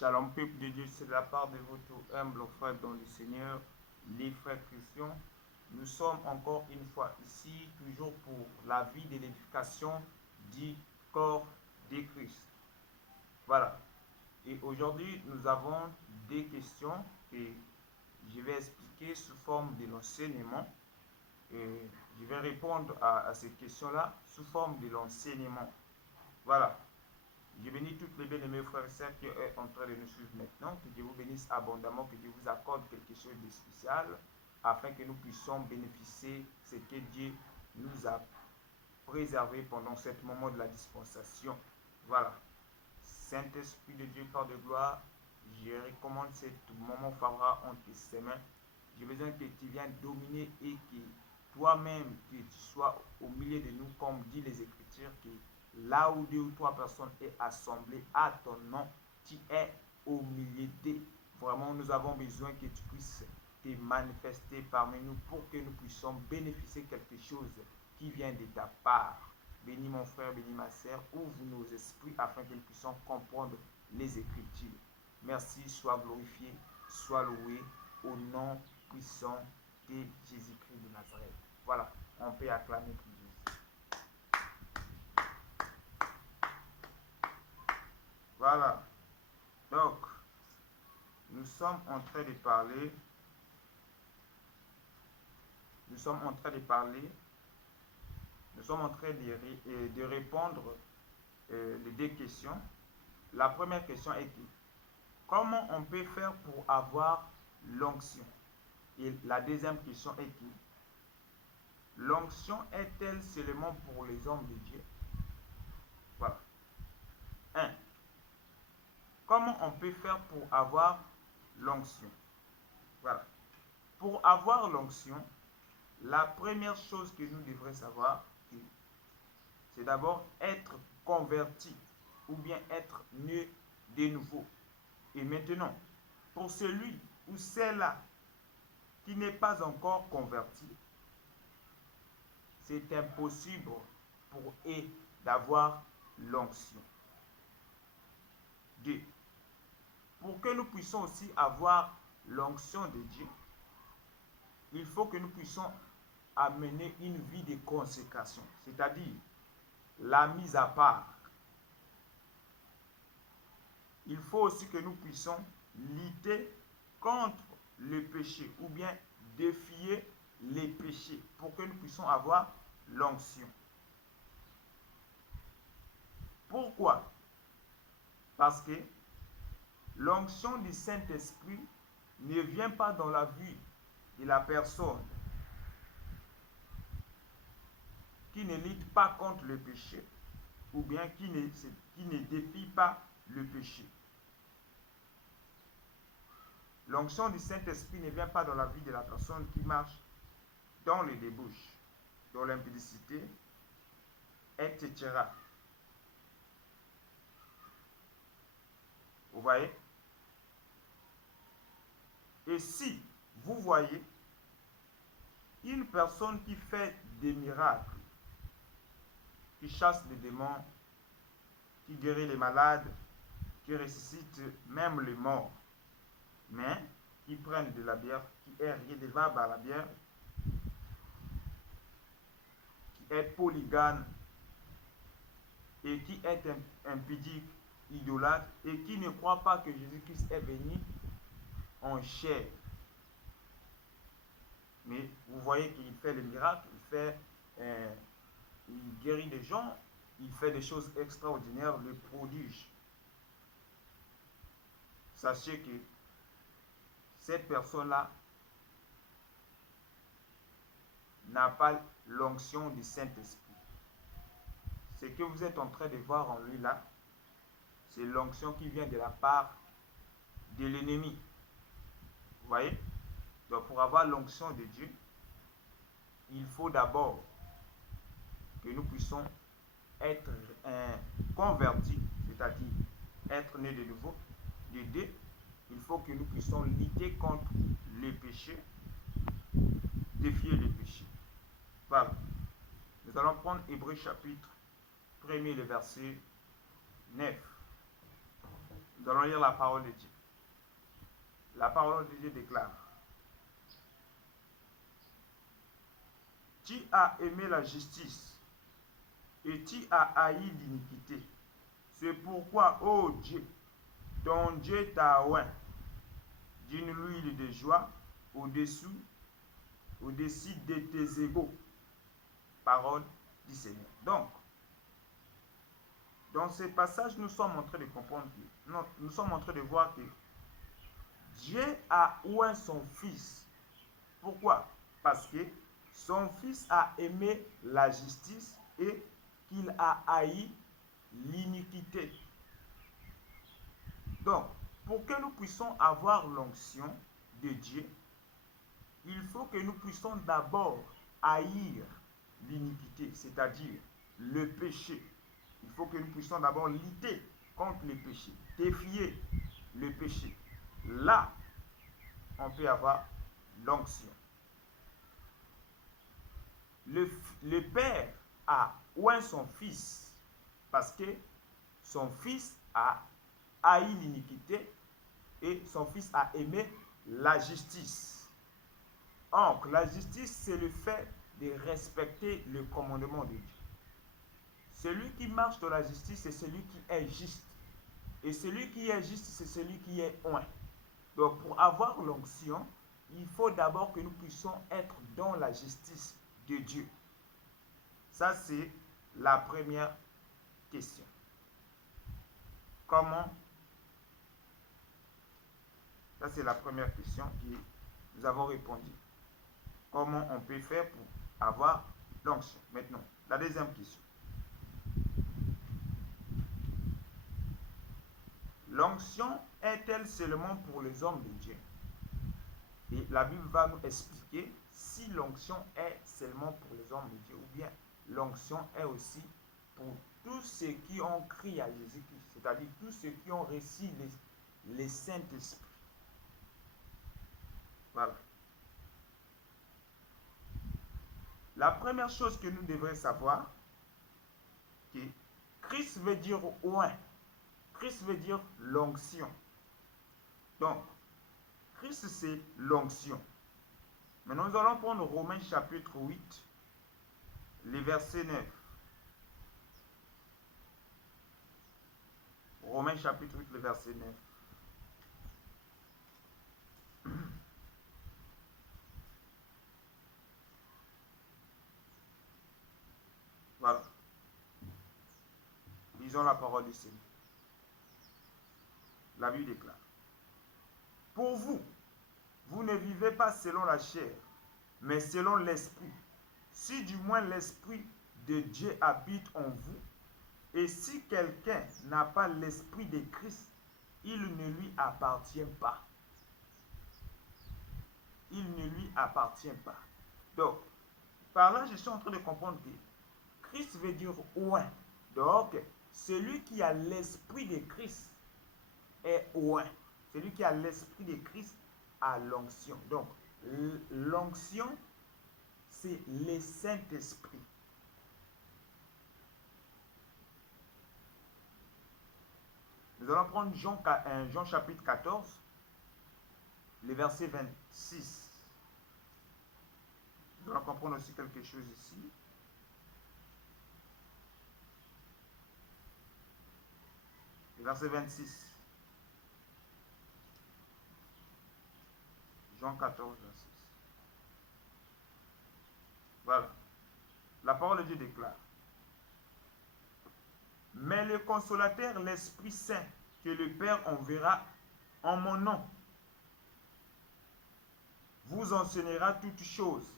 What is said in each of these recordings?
Shalom peuple de Dieu, c'est de la part de votre humble frère dans le Seigneur, les frères chrétiens. Nous sommes encore une fois ici, toujours pour la vie de l'édification du corps de Christ. Voilà. Et aujourd'hui, nous avons des questions que je vais expliquer sous forme de l'enseignement. Et je vais répondre à ces questions-là sous forme de l'enseignement. Voilà. Je bénis toutes les bien-aimés frères et sœurs qui sont en train de nous suivre maintenant. Que Dieu vous bénisse abondamment, que Dieu vous accorde quelque chose de spécial afin que nous puissions bénéficier de ce que Dieu nous a préservé pendant ce moment de la dispensation. Voilà. Saint-Esprit de Dieu, Père de gloire, je recommande ce moment favorable entre tes mains. J'ai besoin que tu viennes dominer et que toi-même, que tu sois au milieu de nous, comme dit les Écritures, que là où 2 ou 3 personnes est assemblées à ton nom, tu es au milieu d'eux. Vraiment, nous avons besoin que tu puisses te manifester parmi nous pour que nous puissions bénéficier de quelque chose qui vient de ta part. Bénis mon frère, bénis ma sœur, ouvre nos esprits afin que nous puissions comprendre les Écritures. Merci, sois glorifié, sois loué au nom puissant de Jésus-Christ de Nazareth. Voilà, on peut acclamer pour Jésus. Voilà. Donc, nous sommes en train de parler. Nous sommes en train de répondre les 2 questions. La première question est comment on peut faire pour avoir l'onction? Et la deuxième question est l'onction est-elle seulement pour les hommes de Dieu? Voilà. 1. Comment on peut faire pour avoir l'onction? Voilà. Pour avoir l'onction, la première chose que nous devrions savoir, c'est d'abord être converti ou bien être né de nouveau. Et maintenant, pour celui ou celle-là qui n'est pas encore converti, c'est impossible pour eux d'avoir l'onction. 2. Pour que nous puissions aussi avoir l'onction de Dieu, il faut que nous puissions amener une vie de consécration, c'est-à-dire la mise à part. Il faut aussi que nous puissions lutter contre le péché ou bien défier les péchés pour que nous puissions avoir l'onction. Pourquoi? Parce que l'onction du Saint-Esprit ne vient pas dans la vie de la personne qui ne lutte pas contre le péché ou bien qui ne défie pas le péché. L'onction du Saint-Esprit ne vient pas dans la vie de la personne qui marche dans les débauches, dans l'impudicité, etc. Vous voyez? Et si vous voyez une personne qui fait des miracles, qui chasse les démons, qui guérit les malades, qui ressuscite même les morts, mais qui prennent de la bière, qui est redevable à la bière, qui est polygame et qui est impudique, idolâtre et qui ne croit pas que Jésus-Christ est venu en chair. Mais vous voyez qu'il fait les miracles, il guérit des gens, il fait des choses extraordinaires, le prodige. Sachez que cette personne-là n'a pas l'onction du Saint-Esprit. Ce que vous êtes en train de voir en lui là, c'est l'onction qui vient de la part de l'ennemi. Vous voyez? Donc pour avoir l'onction de Dieu, il faut d'abord que nous puissions être convertis, c'est-à-dire être nés de nouveau. De 2, il faut que nous puissions lutter contre les péchés, défier les péchés. Voilà. Nous allons prendre Hébreux chapitre 1er, le verset 9. Nous allons lire la parole de Dieu. La parole de Dieu déclare: Tu as aimé la justice et tu as haï l'iniquité. C'est pourquoi, ô Dieu, ton Dieu t'a oint d'une huile de joie au-dessus de tes égaux. Parole du Seigneur. Donc, dans ce passage, nous sommes en train de comprendre que, non, nous sommes en train de voir que Dieu a oint son fils. Pourquoi? Parce que son fils a aimé la justice et qu'il a haï l'iniquité. Donc, pour que nous puissions avoir l'onction de Dieu, il faut que nous puissions d'abord haïr l'iniquité, c'est-à-dire le péché. Il faut que nous puissions d'abord lutter contre le péché, défier le péché. Là, on peut avoir l'onction. Le père a oint son fils parce que son fils a haï l'iniquité et son fils a aimé la justice. Donc, la justice, c'est le fait de respecter le commandement de Dieu. Celui qui marche dans la justice, c'est celui qui est juste. Et celui qui est juste, c'est celui qui est oint. Donc, pour avoir l'onction, il faut d'abord que nous puissions être dans la justice de Dieu. Ça, c'est la première question. Comment? Ça, c'est la première question que nous avons répondu. Comment on peut faire pour avoir l'onction? Maintenant, la deuxième question. L'onction est-elle seulement pour les hommes de Dieu? Et la Bible va nous expliquer si l'onction est seulement pour les hommes de Dieu ou bien l'onction est aussi pour tous ceux qui ont crié à Jésus-Christ, c'est-à-dire tous ceux qui ont reçu les Saint-Esprit. Voilà. La première chose que nous devons savoir, que Christ veut dire oint. Christ veut dire l'onction. Donc, Christ, c'est l'onction. Mais nous allons prendre Romains chapitre 8, le verset 9. Romains chapitre 8, le verset 9. Voilà. Lisons la parole du Seigneur. La Bible déclare: Pour vous, vous ne vivez pas selon la chair, mais selon l'esprit. Si du moins l'esprit de Dieu habite en vous, et si quelqu'un n'a pas l'esprit de Christ, il ne lui appartient pas. Il ne lui appartient pas. Donc, par là, je suis en train de comprendre que Christ veut dire oint. Donc, celui qui a l'esprit de Christ est oint. Celui qui a l'esprit de Christ a l'onction. Donc, l'onction, c'est le Saint-Esprit. Nous allons prendre Jean chapitre 14, le verset 26. Nous allons comprendre aussi quelque chose ici. Le verset 26. Jean 14, 26. Voilà. La parole de Dieu déclare: Mais le consolateur, l'Esprit Saint, que le Père enverra en mon nom, vous enseignera toutes choses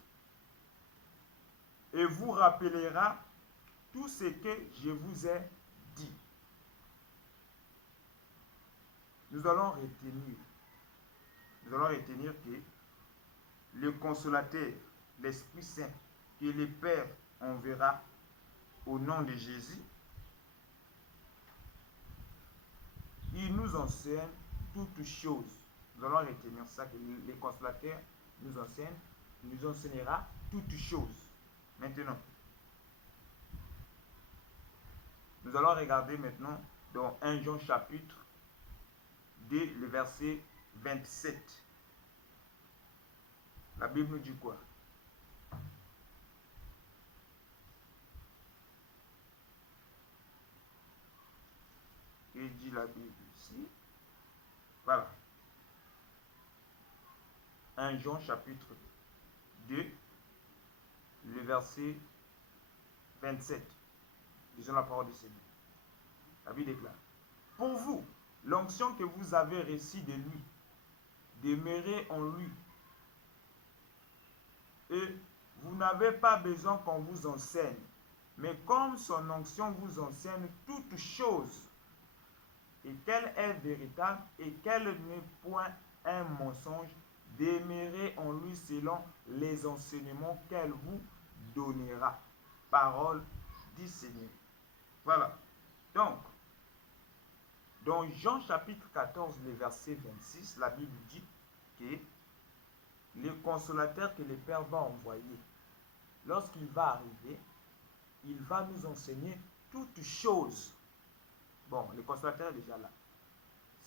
et vous rappellera tout ce que je vous ai dit. Nous allons retenir que le consolateur, l'Esprit Saint, que le Père enverra au nom de Jésus, il nous enseigne toutes choses. Nous allons retenir ça, que le consolateur nous enseignera toutes choses. Maintenant, nous allons regarder maintenant dans 1 Jean chapitre dès le verset 27. La Bible nous dit quoi? Et dit la Bible ici. Voilà. 1 Jean chapitre 2, le verset 27. Disons la parole du Seigneur. La Bible déclare: pour vous, l'onction que vous avez reçue de lui, demeurez en lui. Et vous n'avez pas besoin qu'on vous enseigne. Mais comme son onction vous enseigne toutes choses, et qu'elle est véritable, et qu'elle n'est point un mensonge, demeurez en lui selon les enseignements qu'elle vous donnera. Parole du Seigneur. Voilà. Donc, dans Jean chapitre 14, le verset 26, la Bible dit que le consolateur que le Père va envoyer, lorsqu'il va arriver, il va nous enseigner toutes choses. Bon, le consolateur est déjà là.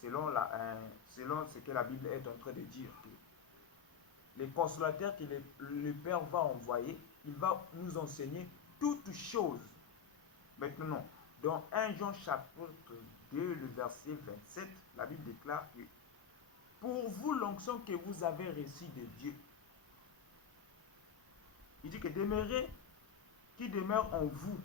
Selon ce que la Bible est en train de dire, que le consolateur que le Père va envoyer, il va nous enseigner toutes choses. Maintenant, dans 1 Jean chapitre 2, le verset 27, la Bible déclare que pour vous, l'onction que vous avez reçue de Dieu, il dit que demeurez, qui demeure en vous.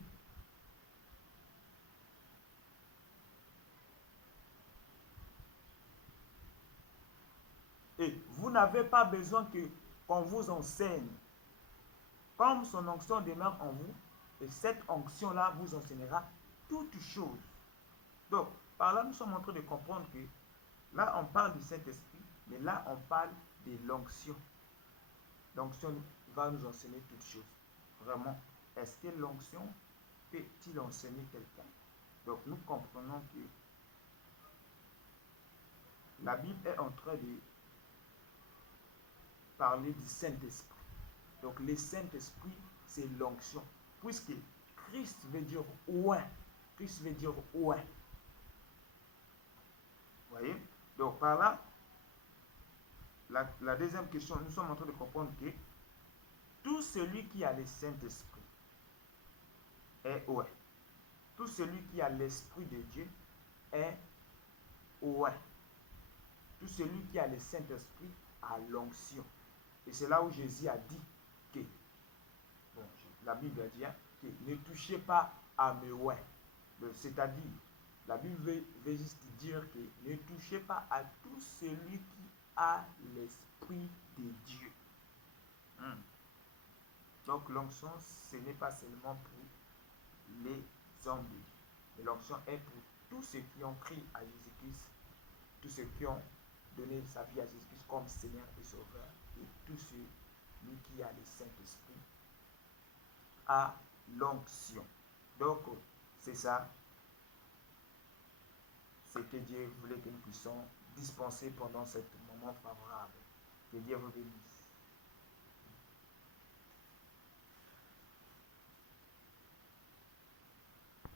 Et vous n'avez pas besoin qu'on vous enseigne. Comme son onction demeure en vous, et cette onction-là vous enseignera toutes choses. Donc, par là, nous sommes en train de comprendre que là, on parle du Saint-Esprit, mais là, on parle de l'onction. L'onction va nous enseigner toutes choses. Vraiment, est-ce que l'onction peut-il enseigner quelqu'un? Donc, nous comprenons que la Bible est en train de parler du Saint-Esprit. Donc, le Saint-Esprit, c'est l'onction. Puisque Christ veut dire ouin. Christ veut dire ouin. Vous voyez? Donc, par là, la deuxième question, nous sommes en train de comprendre que tout celui qui a le Saint-Esprit est ouin. Tout celui qui a l'Esprit de Dieu est ouin. Tout celui qui a le Saint-Esprit a l'onction. Et c'est là où Jésus a dit que, bon, la Bible a dit que ne touchez pas à mes ouins. C'est-à-dire, la Bible veut juste dire que ne touchez pas à tout celui qui a l'Esprit de Dieu. Donc l'onction, ce n'est pas seulement pour les hommes de Dieu. Mais l'onction est pour tous ceux qui ont crié à Jésus-Christ, tous ceux qui ont donné sa vie à Jésus-Christ comme Seigneur et Sauveur, et tous ceux qui a le Saint-Esprit a l'onction. Donc, c'est ça, c'est que Dieu voulait que nous puissions dispenser pendant ce moment favorable. Que Dieu vous bénisse.